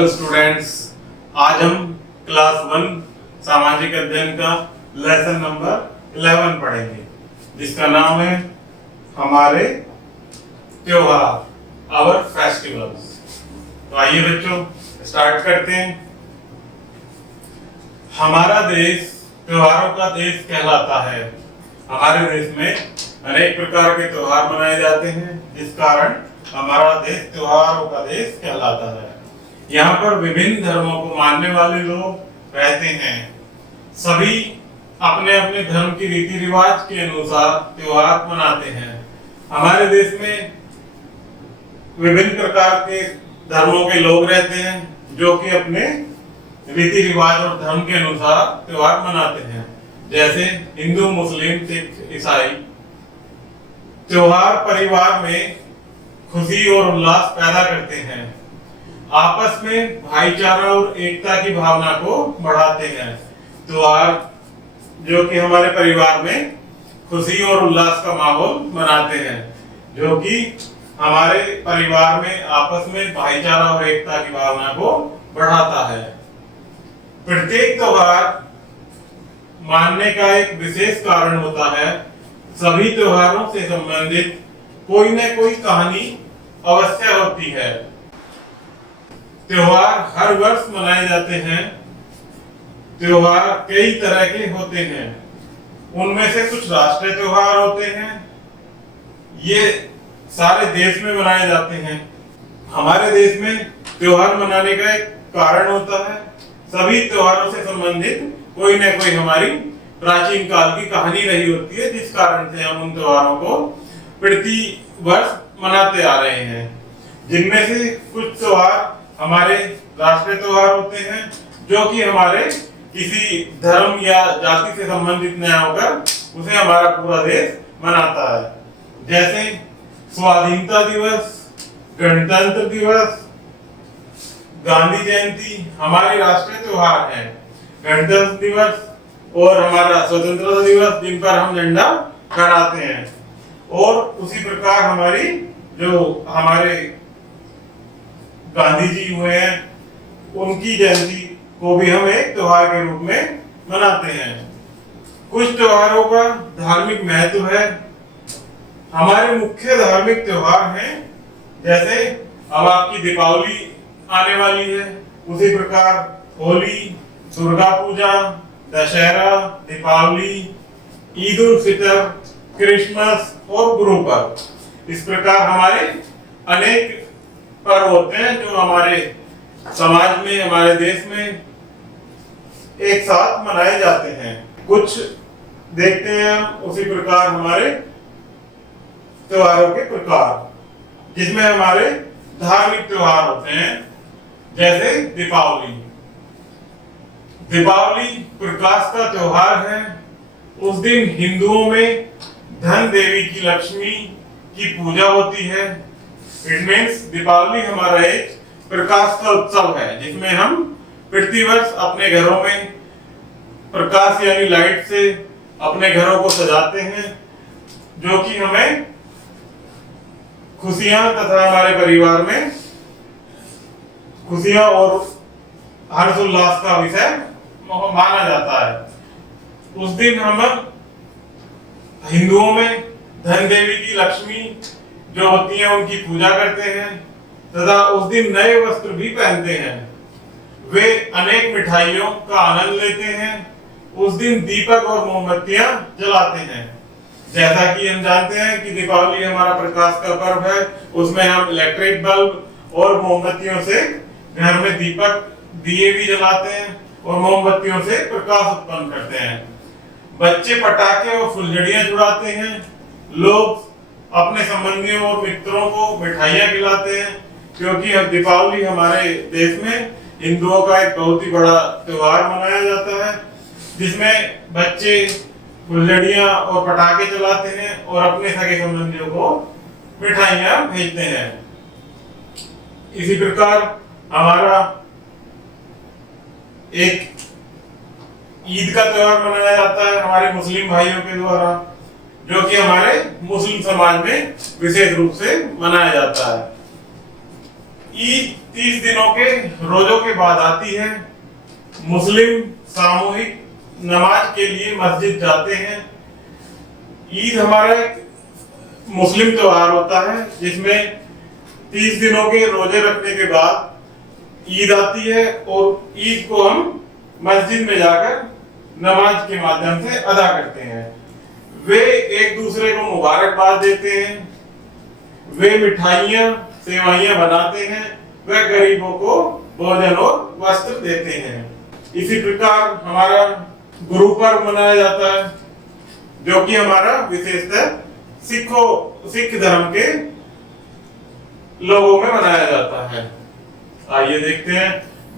Hello students, आज हम class 1 सामाजिक अध्ययन का लेसन नंबर 11 पढ़ेंगे, जिसका नाम है हमारे त्योहार, आवर फेस्टिवल्स। तो आइए बच्चों स्टार्ट करते हैं। हमारा देश त्योहारों का देश कहलाता है। हमारे देश में अनेक प्रकार के त्योहार मनाए जाते हैं, जिस कारण हमारा देश त्योहारों का देश कहलाता है। यहाँ पर विभिन्न धर्मों को मानने वाले लोग रहते हैं। सभी अपने अपने धर्म की रीति रिवाज के अनुसार त्योहार मनाते हैं। हमारे देश में विभिन्न प्रकार के धर्मों के लोग रहते हैं, जो कि अपने रीति रिवाज और धर्म के अनुसार त्योहार मनाते हैं, जैसे हिंदू, मुस्लिम, सिख, ईसाई। त्योहार परिवार में खुशी और उल्लास पैदा करते हैं, आपस में भाईचारा और एकता की भावना को बढ़ाते हैं। त्योहार जो कि हमारे परिवार में खुशी और उल्लास का माहौल बनाते हैं, जो कि हमारे परिवार में आपस में भाईचारा और एकता की भावना को बढ़ाता है। प्रत्येक त्योहार मानने का एक विशेष कारण होता है। सभी त्योहारों से संबंधित कोई न कोई कहानी अवश्य होती है। त्योहार हर वर्ष मनाए जाते हैं। त्योहार कई तरह के होते हैं। उनमें से कुछ राष्ट्रीय त्योहार होते हैं, ये सारे देश में मनाए जाते हैं। हमारे देश में त्योहार मनाने का एक कारण होता है। सभी त्योहारों से संबंधित कोई न कोई हमारी प्राचीन काल की कहानी रही होती है, जिस कारण से हम उन त्योहारों को प्रति वर्ष मनाते आ रहे हैं। जिनमें से कुछ त्योहार हमारे राष्ट्रीय त्योहार होते हैं, जो कि हमारे किसी धर्म या जाति से संबंधित न होकर उसे हमारा पूरा देश मनाता है। जैसे स्वाधीनता दिवस, गणतंत्र दिवस, गांधी जयंती हमारे राष्ट्रीय त्योहार हैं। गणतंत्र दिवस और हमारा स्वतंत्रता दिवस, जिन पर हम झंडा फहराते हैं। और उसी प्रकार हमारी जो हमारे गांधी जी हुए हैं, उनकी जयंती को भी हम एक त्योहार के रूप में मनाते हैं। कुछ त्योहारों का धार्मिक महत्व है। हमारे मुख्य धार्मिक त्योहार हैं, जैसे अब आपकी दीपावली आने वाली है, उसी प्रकार होली, दुर्गा पूजा, दशहरा, दीपावली, ईद उल फितर, क्रिसमस और गुरु पर्व। इस प्रकार हमारे अनेक पर्व होते हैं जो हमारे समाज में, हमारे देश में एक साथ मनाए जाते हैं। कुछ देखते हैं हम उसी प्रकार हमारे त्योहारों के प्रकार, जिसमें हमारे धार्मिक त्योहार होते हैं, जैसे दीपावली। दीपावली प्रकाश का त्योहार है। उस दिन हिंदुओं में धन देवी की, लक्ष्मी की पूजा होती है। इट मीन्स दीपावली हमारा एक प्रकाश का उत्सव है, जिसमें हम प्रतिवर्ष अपने घरों में प्रकाश यानी लाइट से अपने घरों को सजाते हैं, जो कि हमें खुशियां तथा हमारे परिवार में खुशियां और हर्षोल्लास का विषय माना जाता है। उस दिन हम हिंदुओं में धन देवी की, लक्ष्मी जो होती है, उनकी पूजा करते हैं तथा उस दिन नए वस्त्र भी पहनते हैं। वे अनेक मिठाइयों का आनंद लेते हैं। उस दिन दीपक और मोमबत्तियां जलाते हैं। जैसा कि हम जानते हैं कि दीपावली हमारा प्रकाश का पर्व है, उसमें हम इलेक्ट्रिक बल्ब और मोमबत्तियों से घर में दीपक, दिए भी जलाते हैं और मोमबत्तियों से प्रकाश उत्पन्न करते हैं। बच्चे पटाखे और फुलझड़ियां छुड़ाते हैं। लोग अपने संबंधियों और मित्रों को मिठाइयां खिलाते हैं, क्योंकि दीपावली हमारे देश में हिंदुओं का एक बहुत ही बड़ा त्योहार मनाया जाता है, जिसमें बच्चे फुलझड़ियां और पटाखे चलाते हैं और अपने सगे संबंधियों को मिठाइयां भेजते हैं। इसी प्रकार हमारा एक ईद का त्योहार मनाया जाता है हमारे मुस्लिम भाइयों के द्वारा, जो कि हमारे मुस्लिम समाज में विशेष रूप से मनाया जाता है। ईद 30 दिनों के रोजों के बाद आती है। मुस्लिम सामूहिक नमाज के लिए मस्जिद जाते हैं। ईद हमारा एक मुस्लिम त्योहार होता है जिसमें 30 दिनों के रोजे रखने के बाद ईद आती है और ईद को हम मस्जिद में जाकर नमाज के माध्यम से अदा करते हैं। वे एक दूसरे को मुबारकबाद देते हैं, वे मिठाइयाँ सेवाइयाँ बनाते हैं, वे गरीबों को भोजन और वस्त्र देते हैं। इसी प्रकार हमारा गुरु पर्व मनाया जाता है जो कि हमारा विशेषतः सिख धर्म के लोगों में मनाया जाता है। आइए देखते हैं।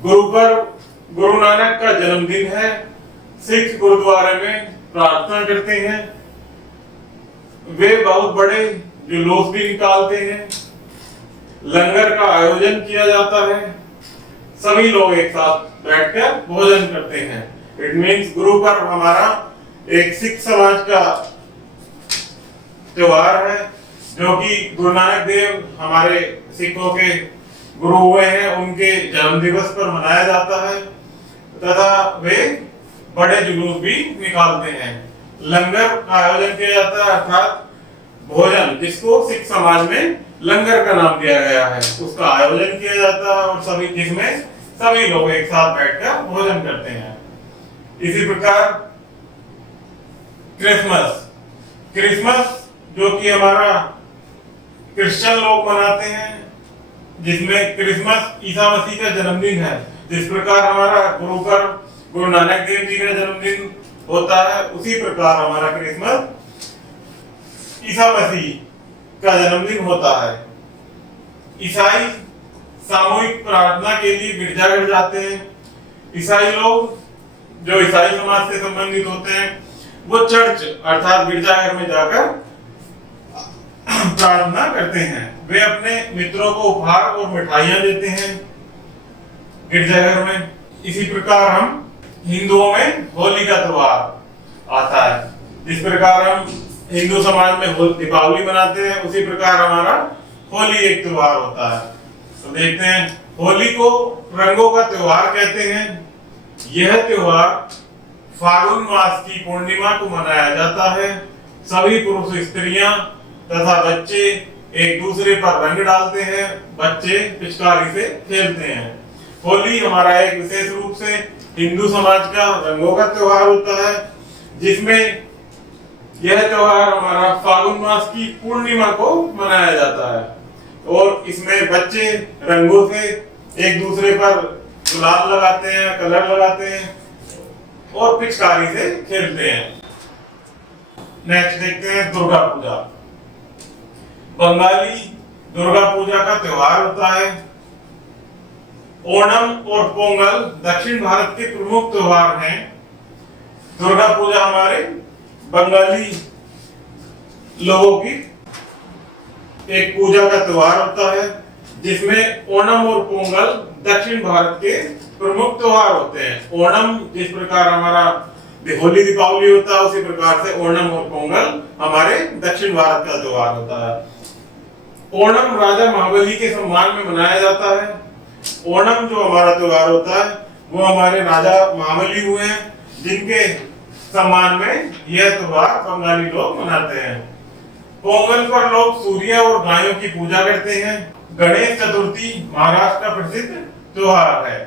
गुरु पर्व गुरु नानक का जन्मदिन है। सिख गुरुद्वारे में प्रार्थना करते हैं। वे बहुत बड़े जुलूस भी निकालते हैं। लंगर का आयोजन किया जाता है। सभी लोग एक साथ बैठकर भोजन करते हैं। इट मीन्स गुरु पर्व हमारा एक सिख समाज का त्योहार है जो कि गुरु नानक देव हमारे सिखों के गुरु हुए हैं, उनके जन्म दिवस पर मनाया जाता है तथा वे बड़े जुलूस भी निकालते हैं। लंगर का आयोजन किया जाता है अर्थात भोजन, जिसको सिख समाज में लंगर का नाम दिया गया है, उसका आयोजन किया जाता है और जिसमें सभी लोग एक साथ बैठकर भोजन करते हैं। इसी प्रकार क्रिसमस जो कि हमारा क्रिश्चियन लोग मनाते हैं, जिसमें क्रिसमस ईसा मसीह का जन्मदिन है। जिस प्रकार हमारा गुरु पर्व गुरु नानक देव जी का जन्मदिन होता है, उसी प्रकार हमारा क्रिसमस ईसा मसीह का जन्मदिन होता है। ईसाई सामूहिक प्रार्थना के लिए गिरजाघर जाते हैं। ईसाई लोग जो ईसाई समाज से संबंधित होते हैं वो चर्च अर्थात गिरजाघर में जाकर प्रार्थना करते हैं। वे अपने मित्रों को उपहार और मिठाइयां देते हैं गिरजाघर में। इसी प्रकार हम हिंदुओं में होली का त्योहार आता है। जिस प्रकार हम हिंदू समाज में दीपावली मनाते हैं, उसी प्रकार हमारा होली एक त्योहार होता है। तो देखते हैं, होली को रंगों का त्योहार कहते हैं। यह त्योहार फागुन मास की पूर्णिमा को मनाया जाता है। सभी पुरुष स्त्रियां तथा बच्चे एक दूसरे पर रंग डालते हैं। बच्चे पिचकारी से खेलते हैं। होली हमारा एक विशेष रूप से हिंदू समाज का रंगों का त्योहार होता है, जिसमें यह त्योहार हमारा फागुन मास की पूर्णिमा को मनाया जाता है और इसमें बच्चे रंगों से एक दूसरे पर गुलाल लगाते हैं, कलर लगाते हैं और पिचकारी से खेलते हैं। नेक्स्ट देखते हैं दुर्गा पूजा। बंगाली दुर्गा पूजा का त्योहार होता है। ओणम और पोंगल दक्षिण भारत के प्रमुख त्योहार हैं। दुर्गा पूजा हमारे बंगाली लोगों की एक पूजा का त्योहार होता है, जिसमें ओणम और पोंगल दक्षिण भारत के प्रमुख त्योहार होते हैं। ओणम जिस प्रकार हमारा होली दीपावली होता है, उसी प्रकार से ओणम और पोंगल हमारे दक्षिण भारत का त्योहार होता है। ओणम राजा महाबली के सम्मान में मनाया जाता है। ओणम जो हमारा त्योहार होता है वो हमारे राजा महाबली हुए हैं, जिनके सम्मान में यह त्योहार बंगाली लोग मनाते हैं। पोंगल पर लोग सूर्य और गायों की पूजा करते हैं। गणेश चतुर्थी महाराष्ट्र का प्रसिद्ध त्योहार है।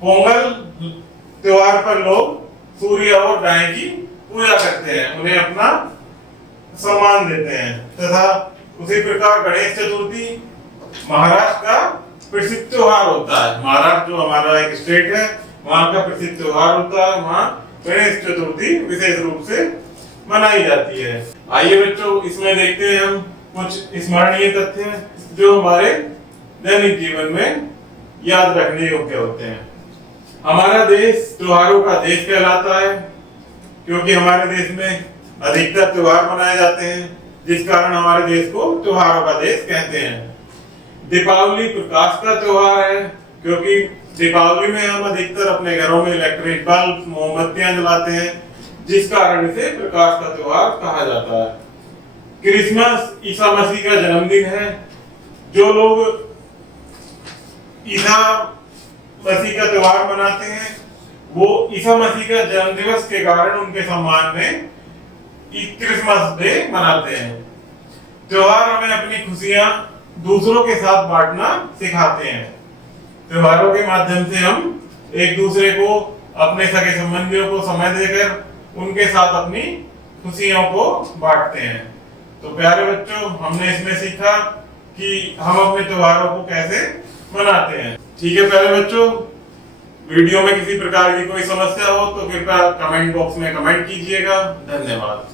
पोंगल त्योहार पर लोग सूर्य और गाय की पूजा करते हैं, उन्हें अपना सम्मान देते हैं। तथा उसी प्रकार गणेश चतुर्थी महाराष्ट्र का प्रसिद्ध त्योहार होता है। महाराष्ट्र जो हमारा एक स्टेट है, वहाँ का प्रसिद्ध त्योहार होता है। वहाँ गणेश चतुर्थी विशेष रूप से मनाई जाती है। आइए बच्चों, इसमें देखते हैं हम कुछ स्मरणीय तथ्य जो हमारे दैनिक जीवन में याद रखने योग्य होते हैं। हमारा देश त्योहारों का देश कहलाता है क्योंकि हमारे देश में अधिकतर त्योहार मनाए जाते हैं, जिस कारण हमारे देश को त्योहारों का देश कहते हैं। दीपावली प्रकाश का त्योहार है क्योंकि दीपावली में हम अधिकतर अपने घरों में इलेक्ट्रिक बल्ब, मोमबत्तियां जलाते हैं, जिस कारण इसे प्रकाश का त्योहार कहा जाता है। क्रिसमस ईसा मसीह का जन्मदिन है। जो लोग ईसा मसीह का त्योहार मनाते हैं, वो ईसा मसीह का जन्म दिवस के कारण उनके सम्मान में क्रिसमस डे मनाते हैं। त्योहार हमें अपनी खुशियां दूसरों के साथ बांटना सिखाते हैं। त्योहारों के माध्यम से हम एक दूसरे को, अपने सगे संबंधियों को समय देकर उनके साथ अपनी खुशियों को बांटते हैं। तो प्यारे बच्चों, हमने इसमें सीखा कि हम अपने त्योहारों को कैसे मनाते हैं। ठीक है प्यारे बच्चों, वीडियो में किसी प्रकार की कोई समस्या हो तो कृपया कमेंट बॉक्स में कमेंट कीजिएगा। धन्यवाद।